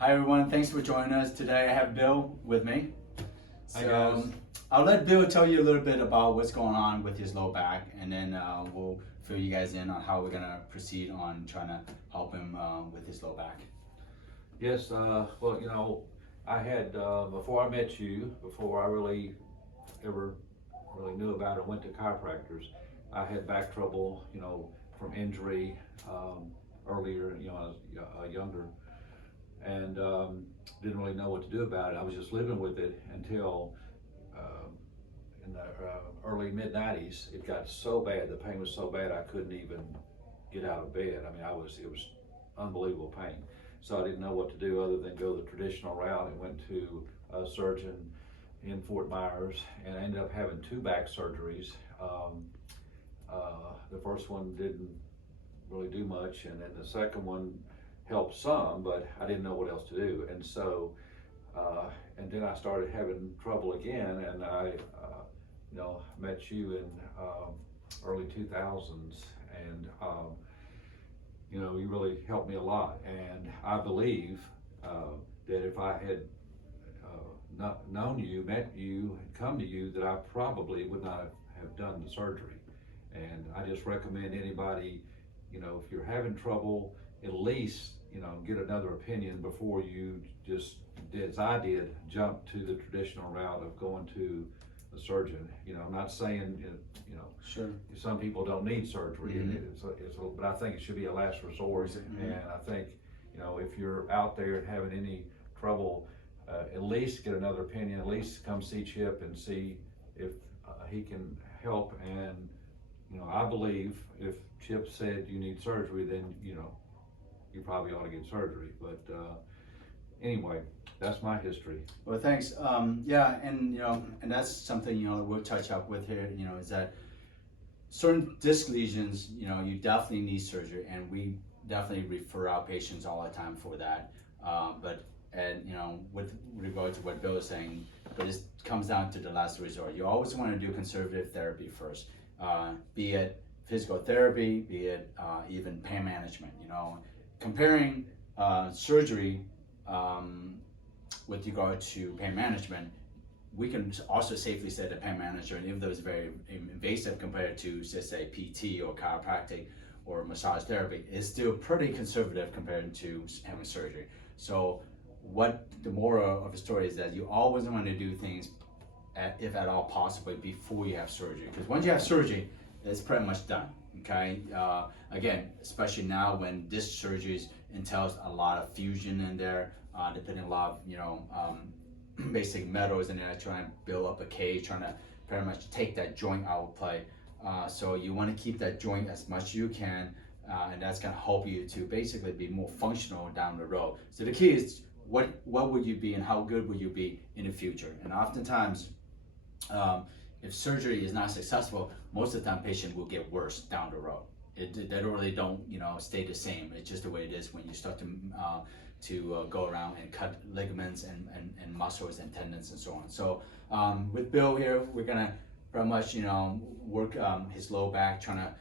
Hi everyone, thanks for joining us today. I have Bill with me. Hi guys. I'll let Bill tell you a little bit about what's going on with his low back, and then we'll fill you guys in on how we're gonna proceed on trying to help him with his low back. Yes, well, I had, before I met you, before I really ever really knew about it, went to chiropractors, I had back trouble, from injury, earlier, I was younger, and didn't really know what to do about it. I was just living with it until in the early mid-90s, it got so bad, the pain was so bad I couldn't even get out of bed. I mean, it was unbelievable pain. So I didn't know what to do other than go the traditional route and went to a surgeon in Fort Myers, and I ended up having 2 back surgeries. The first one didn't really do much, and then the second one helped some, but I didn't know what else to do. And so, and then I started having trouble again, and I met you in early 2000s, and you really helped me a lot. And I believe that if I had not known you, met you, and come to you, that I probably would not have done the surgery. And I just recommend anybody, if you're having trouble, at least, get another opinion before you just, as I did, jump to the traditional route of going to a surgeon. I'm not saying, Sure. some people don't need surgery, Mm-hmm. and but I think it should be a last resort. Mm-hmm. And I think, if you're out there and having any trouble, at least get another opinion, at least come see Chip and see if he can help. And, I believe if Chip said you need surgery, then, you probably ought to get surgery. But anyway, that's my history. Well, thanks. Yeah, and and that's something we'll touch up with here. Is that certain disc lesions, you definitely need surgery, and we definitely refer out patients all the time for that. With regard to what Bill is saying, but it comes down to the last resort. You always want to do conservative therapy first, be it physical therapy, be it even pain management. Comparing surgery with regard to pain management, we can also safely say that pain management, even though it's very invasive compared to, say, PT or chiropractic or massage therapy, is still pretty conservative compared to having surgery. So the moral of the story is that you always want to do things, if at all possible, before you have surgery. Because once you have surgery, it's pretty much done, okay? Again, especially now when disc surgeries entails a lot of fusion in there, they're putting a lot of, basic metals in there, trying to build up a cage, trying to pretty much take that joint out of play. So you want to keep that joint as much as you can, and that's going to help you to basically be more functional down the road. So the key is what would you be and how good would you be in the future? And oftentimes, if surgery is not successful, most of the time patient will get worse down the road. They really don't stay the same. It's just the way it is when you start to go around and cut ligaments and muscles and tendons and so on. So with Bill here, we're gonna pretty much work his low back, trying to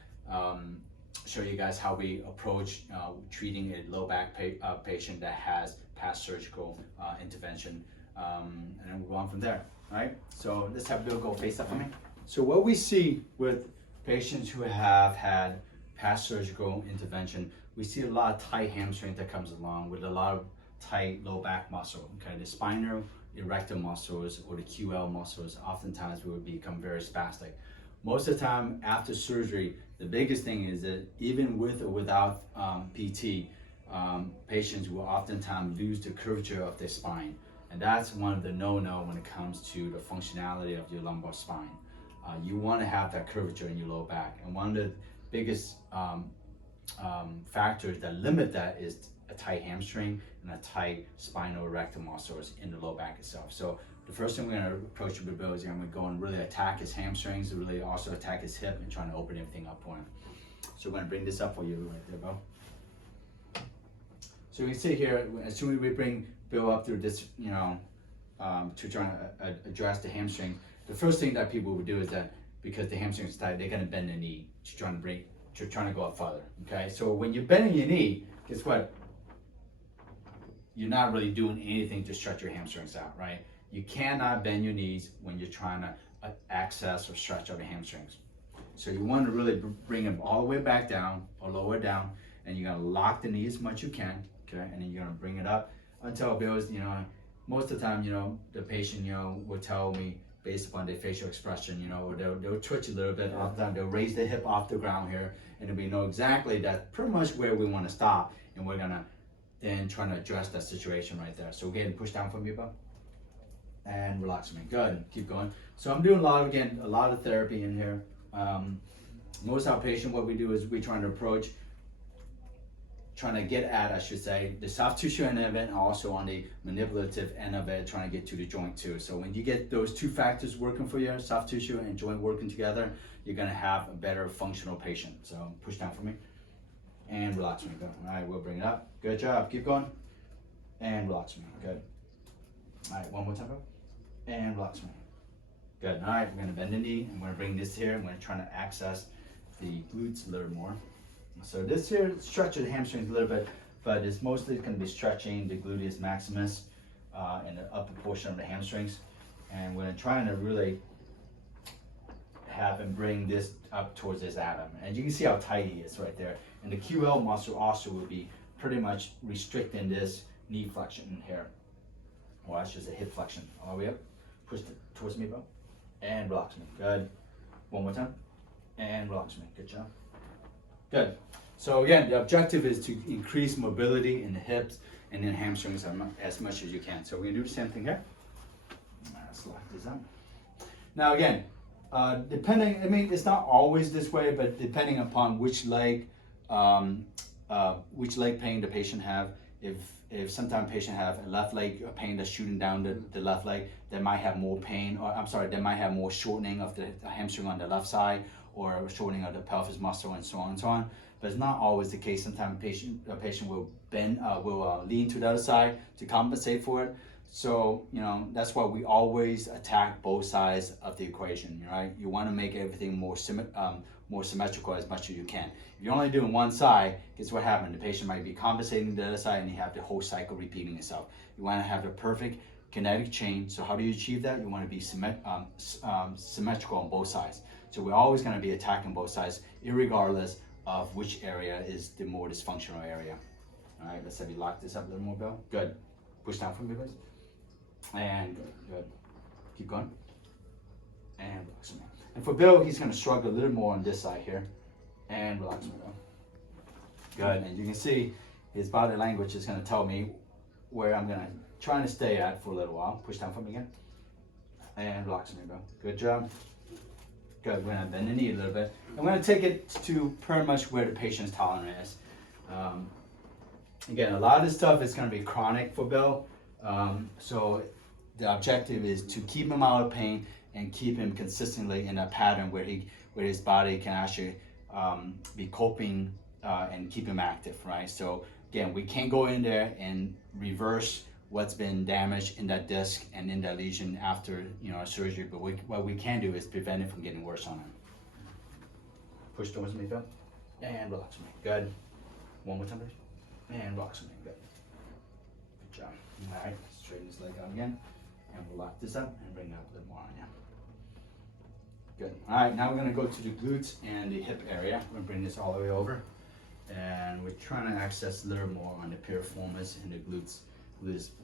show you guys how we approach treating a low back patient that has past surgical intervention, and then we'll go on from there. All right, so let's have Bill go face up for me. So what we see with patients who have had past surgical intervention, we see a lot of tight hamstring that comes along with a lot of tight low back muscle. Okay, the spinal erector muscles or the QL muscles oftentimes will become very spastic. Most of the time after surgery, the biggest thing is that even with or without PT, patients will oftentimes lose the curvature of their spine. And that's one of the no-no when it comes to the functionality of your lumbar spine. You want to have that curvature in your low back. And one of the biggest factors that limit that is a tight hamstring and a tight spinal erector muscles in the low back itself. So the first thing we're going to approach with Bill is going to go and really attack his hamstrings, really also attack his hip and trying to open everything up for him. So we're going to bring this up for you right there, Bill. So you can see here, as soon as we bring Bill up through this, to try to address the hamstring, the first thing that people would do is that because the hamstring is tight, they're going to bend the knee to trying to go up further. Okay, so when you're bending your knee, guess what? you're not really doing anything to stretch your hamstrings out, right? You cannot bend your knees when you're trying to access or stretch out the hamstrings. So you want to really bring them all the way back down or lower down, and you're gonna lock the knee as much as you can, okay? And then you're gonna bring it up until it goes, you know, most of the time, you know, the patient, you know, will tell me based upon their facial expression, you know, or they'll twitch a little bit. Often they'll raise their hip off the ground here, and then we know exactly that's pretty much where we want to stop, and we're gonna then try to address that situation right there. So go ahead and push down for me, Bo. And relax me. Good. Keep going. So I'm doing a lot of therapy in here. Most outpatient, what we do is we trying to get at, I should say, the soft tissue end of it, and also on the manipulative end of it, trying to get to the joint too. So when you get those two factors working for you, soft tissue and joint working together, you're gonna have a better functional patient. So push down for me and relax me. Good. All right, we'll bring it up. Good job. Keep going and relax me. Good. All right, one more time, bro. And relax me. Good. All right, we're gonna bend the knee. I'm gonna bring this here. I'm gonna try to access the glutes a little more. So this here stretches the hamstrings a little bit, but it's mostly going to be stretching the gluteus maximus and the upper portion of the hamstrings. And we're trying to really have him bring this up towards his abdomen. And you can see how tight he is right there. And the QL muscle also will be pretty much restricting this knee flexion here. Well, that's just a hip flexion. All the way up. Push towards me, bro. And relax me. Good. One more time. And relax me. Good job. Good. So again, the objective is to increase mobility in the hips and then hamstrings as much as you can. So we're gonna do the same thing here. Let's lock this up. Now again, depending, I mean, it's not always this way, but depending upon which leg pain the patient have. If sometimes patient have a left leg pain that's shooting down the left leg, they might have more pain, or I'm sorry, they might have more shortening of the hamstring on the left side, or shortening of the pelvis muscle, and so on and so on. But it's not always the case. Sometimes a patient will bend, lean to the other side to compensate for it. So, you know, that's why we always attack both sides of the equation, right? You want to make everything more symmetrical as much as you can. If you're only doing one side, guess what happens? The patient might be compensating the other side, and you have the whole cycle repeating itself. You want to have the perfect kinetic chain. So how do you achieve that? You want to be symmetrical on both sides. So we're always going to be attacking both sides, irregardless of which area is the more dysfunctional area. All right, let's have you lock this up a little more, Bill. Good. Push down for me, please. And good, good. Keep going. And relax me. And for Bill, he's going to struggle a little more on this side here. And relax me, Bill. Good. And you can see his body language is going to tell me where I'm going to try to stay at for a little while. Push down for me again. And relax me, Bill. Good job. Good. We're going to bend the knee a little bit. I'm going to take it to pretty much where the patient's tolerant is. Again, a lot of this stuff is going to be chronic for Bill. So the objective is to keep him out of pain and keep him consistently in a pattern where his body can actually be coping and keep him active, right? So again, we can't go in there and reverse what's been damaged in that disc and in that lesion after, you know, a surgery, but what we can do is prevent it from getting worse on him. Push towards me, Bill, and relax me. Good. One more time, please. And relax me. Good. Good job. All right, straighten this leg out again, and we'll lock this up and bring it up a little more on you. Good. All right, now we're gonna go to the glutes and the hip area. We're gonna bring this all the way over, and we're trying to access a little more on the piriformis and the glutes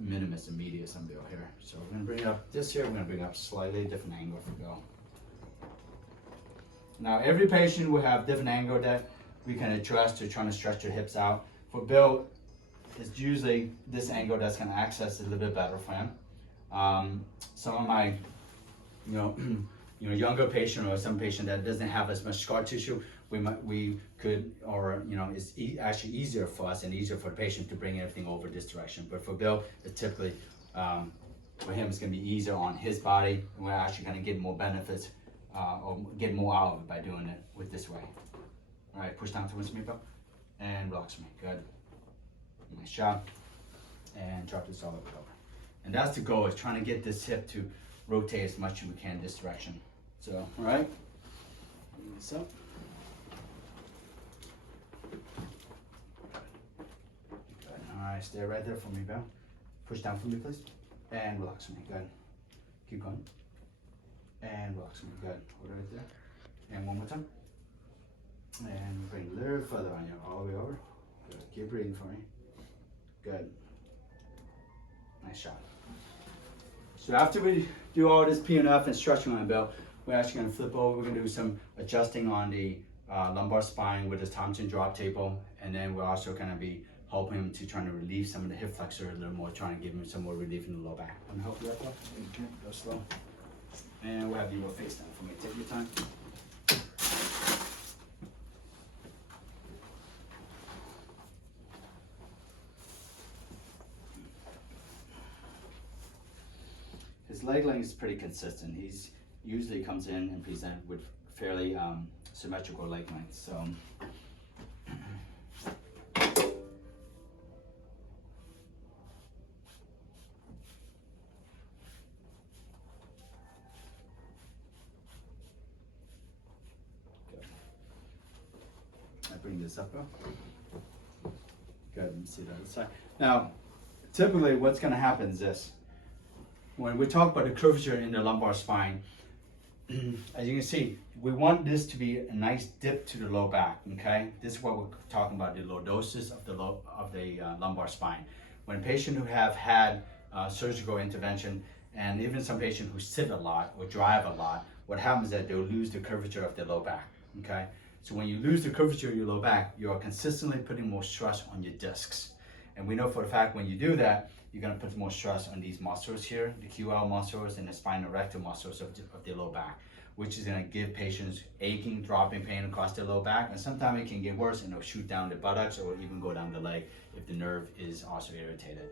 minimus and medius on Bill here. So we're gonna bring up this here. We're gonna bring up slightly different angle for Bill. Now every patient will have different angle that we can adjust to trying to stretch their hips out. For Bill, it's usually this angle that's gonna access a little bit better for him. Some of my, younger patient or some patient that doesn't have as much scar tissue, it's actually easier for us and easier for the patient to bring everything over this direction. But for Bill, it's typically, for him, it's gonna be easier on his body. And we're actually gonna get more benefits or get more out of it by doing it with this way. All right, push down towards me, Bill, and relax me. Good. Nice job. And drop this all over. And that's the goal, is trying to get this hip to rotate as much as we can this direction. So, all right, bring this up. Good. All right, stay right there for me, Bill. Push down for me, please. And relax for me, good. Keep going. And relax for me, good. Hold it right there. And one more time. And bring a little further on you, all the way over. Good, keep breathing for me. Good. Nice shot. So after we do all this PNF and stretching on the belt, we're actually gonna flip over. We're gonna do some adjusting on the lumbar spine with this Thompson drop table. And then we're also gonna be helping him to trying to relieve some of the hip flexor a little more, trying to give him some more relief in the low back. I'm gonna help you out, though. Okay, go slow. And we'll have you go face down for me. Take your time. His leg length is pretty consistent. He's usually comes in and present with fairly symmetrical leg length. So I bring this up, though. Good, let me see the other side. Now, typically what's gonna happen is this. When we talk about the curvature in the lumbar spine, as you can see, we want this to be a nice dip to the low back, okay? This is what we're talking about, the lordosis of the lumbar spine. When a patient who have had surgical intervention, and even some patients who sit a lot or drive a lot, what happens is that they'll lose the curvature of the low back, okay? So when you lose the curvature of your low back, you're consistently putting more stress on your discs. And we know for a fact when you do that, you're gonna put more stress on these muscles here, the QL muscles and the spinal rectal muscles of the low back, which is gonna give patients aching, dropping pain across the low back. And sometimes it can get worse and it'll shoot down the buttocks or even go down the leg if the nerve is also irritated.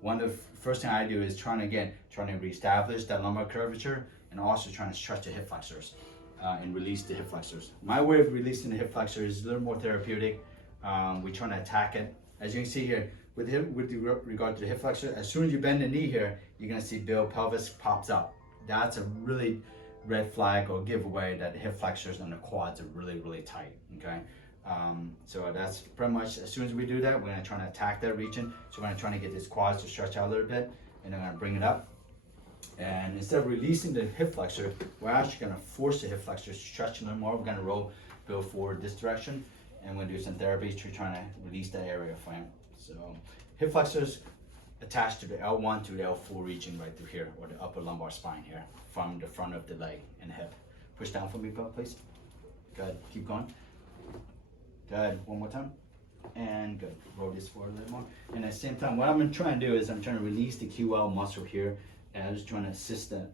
One of the first thing I do is trying to reestablish that lumbar curvature and also trying to stretch the hip flexors and release the hip flexors. My way of releasing the hip flexor is a little more therapeutic. We're trying to attack it. As you can see here, with regard to the hip flexor, as soon as you bend the knee here, you're gonna see Bill pelvis pops up. That's a really red flag or giveaway that the hip flexors and the quads are really, really tight, okay? So that's pretty much, as soon as we do that, we're gonna try to attack that region. So we're gonna try to get this quads to stretch out a little bit, and then I'm gonna bring it up. And instead of releasing the hip flexor, we're actually gonna force the hip flexor to stretch a little more. We're gonna roll Bill forward this direction, and we're gonna do some therapies to try to release that area for him. So hip flexors attached to the L1 to the L4 region right through here, or the upper lumbar spine here, from the front of the leg and hip. Push down for me, Bill, please. Good, keep going. Good, one more time. And good, roll this forward a little more. And at the same time, what I'm gonna try and do is I'm trying to release the QL muscle here, and I'm just trying to assist that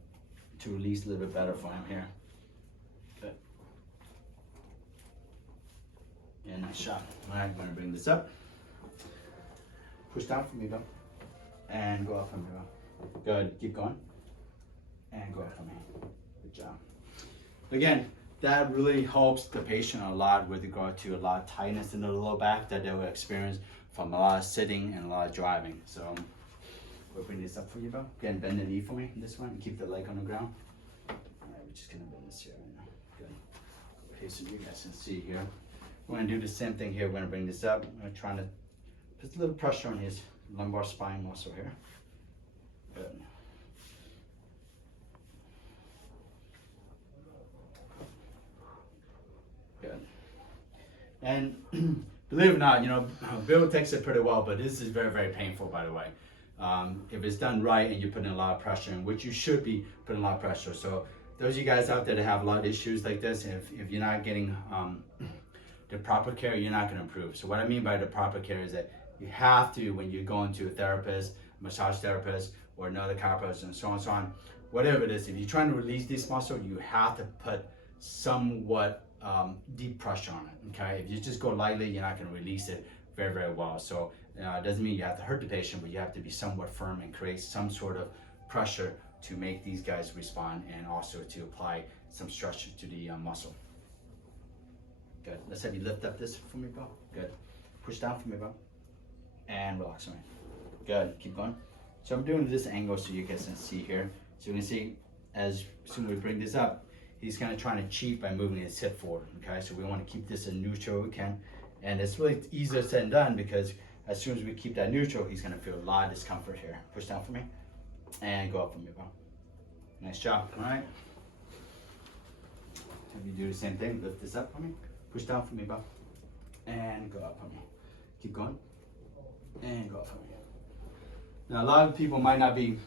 to release a little bit better for him here. Good. Yeah, nice shot. All right, I'm gonna bring this up. Push down for me, Bill. And go up for me, Bill. Good, keep going. And go up for me. Good job. Again, that really helps the patient a lot with regard to a lot of tightness in the low back that they will experience from a lot of sitting and a lot of driving. So we'll bring this up for you, Bill. Again, bend the knee for me, this one, and keep the leg on the ground. All right, we're just gonna bend this here right now. Good. Okay, so you guys can see here. We're gonna do the same thing here. We're gonna bring this up. We're trying to put a little pressure on his lumbar spine muscle here. Good. Good. And believe it or not, you know, Bill takes it pretty well, but this is very, very painful, by the way. If it's done right and you're putting a lot of pressure in, which you should be putting a lot of pressure. So those of you guys out there that have a lot of issues like this, if you're not getting the proper care, you're not gonna improve. So what I mean by the proper care is that you have to, when you're going to a therapist, massage therapist, or another chiropractor, and so on and so on, whatever it is, if you're trying to release this muscle, you have to put somewhat deep pressure on it, okay? If you just go lightly, you're not gonna release it very, very well. So it doesn't mean you have to hurt the patient, but you have to be somewhat firm and create some sort of pressure to make these guys respond, and also to apply some stretch to the muscle. Good, let's have you lift up this for me, Bo. Good, push down for me, Bo. And relax on me. Good, keep going. So I'm doing this angle so you guys can see here. So you can see, as soon as we bring this up, he's gonna try to cheat by moving his hip forward, okay? So we wanna keep this as neutral as we can. And it's really easier said than done, because as soon as we keep that neutral, he's gonna feel a lot of discomfort here. Push down for me, and go up for me, bro. Nice job, all right? Have you do the same thing, lift this up for me, push down for me, bro, and go up for me. Keep going, and go up for me. Now, a lot of people might not be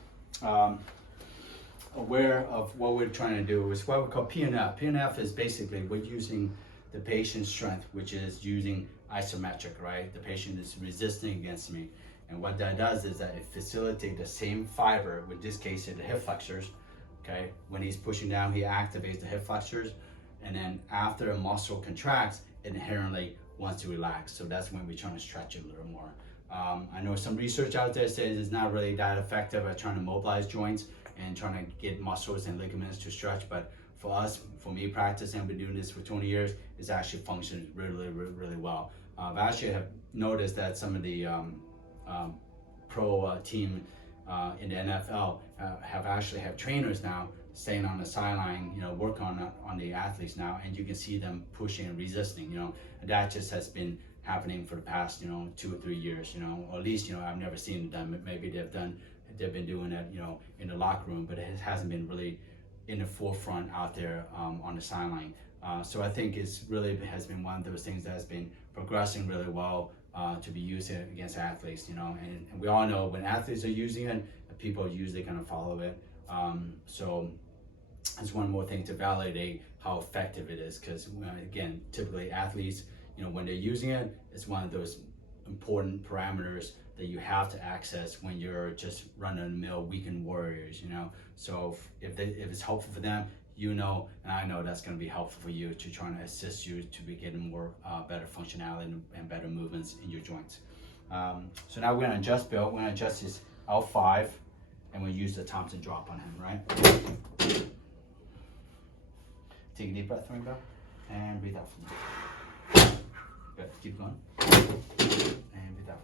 aware of what we're trying to do. It's what we call PNF. PNF is basically we're using the patient's strength, which is using isometric, right? The patient is resisting against me. And what that does is that it facilitates the same fiber, in this case, the hip flexors, okay? When he's pushing down, he activates the hip flexors. And then after a muscle contracts, it inherently wants to relax. So that's when we're trying to stretch it a little more. I know some research out there says it's not really that effective at trying to mobilize joints and trying to get muscles and ligaments to stretch, but for us, for me practicing, I've been doing this for 20 years, it's actually functioned really well. I've actually have noticed that some of the pro team in the NFL have trainers now staying on the sideline, you know, work on the athletes now, and you can see them pushing and resisting, you know, and that just has been happening for the past, you know, 2 or 3 years, you know, or at least, you know, I've never seen it done. Maybe they've been doing it, you know, in the locker room, but it hasn't been really in the forefront out there on the sideline. So I think it's really has been one of those things that has been progressing really well to be used against athletes, you know, and we all know when athletes are using it, people are usually going to follow it. So it's one more thing to validate how effective it is, because again, typically athletes, you know, when they're using it, it's one of those important parameters that you have to access when you're just run-of-the-mill weekend warriors, you know. So if it's helpful for them, you know, and I know that's going to be helpful for you to try to assist you to be getting more better functionality and better movements in your joints. So now we're going to adjust Bill. We're going to adjust his L5, and we'll use the Thompson drop on him, right? Take a deep breath for me, Bill, and breathe out for me. Good. Keep going. And breathe out.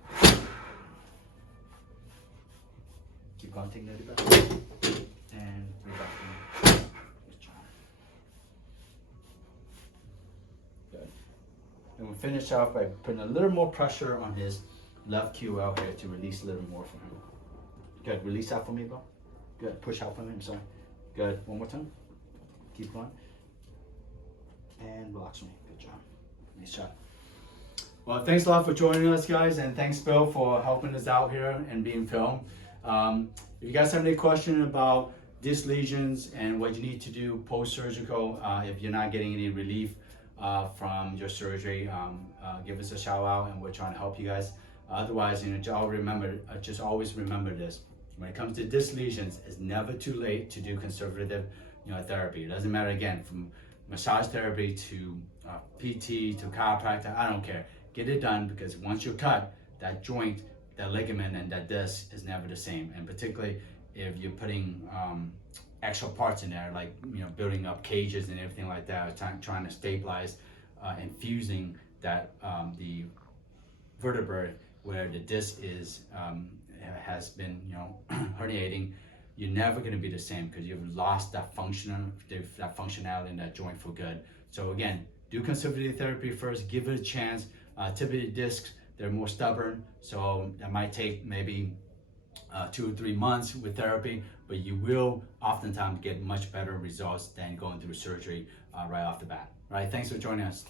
Keep going. Take another breath. And breathe out for me. Good job. Good. And we'll finish off by putting a little more pressure on his left QL here to release a little more from him. Good. Release out for me, bro. Good. Push out for me. I'm sorry. Good. One more time. Keep going. And relax me. Good job. Nice shot. Well, thanks a lot for joining us, guys, and thanks, Bill, for helping us out here and being filmed. If you guys have any question about disc lesions and what you need to do post-surgical, if you're not getting any relief from your surgery, give us a shout out, and we're trying to help you guys. Otherwise, you know, just always remember this: when it comes to disc lesions, it's never too late to do conservative, you know, therapy. It doesn't matter, again, from massage therapy to PT to chiropractic. I don't care. Get it done, because once you're cut, that joint, that ligament, and that disc is never the same. And particularly if you're putting extra parts in there, like, you know, building up cages and everything like that, trying to stabilize and fusing that the vertebrae where the disc is has been, you know, herniating. You're never going to be the same, because you've lost that functionality in that joint for good. So again, do conservative therapy first. Give it a chance. Typically discs, they're more stubborn, so that might take maybe 2 or 3 months with therapy, but you will oftentimes get much better results than going through surgery right off the bat. All right, thanks for joining us.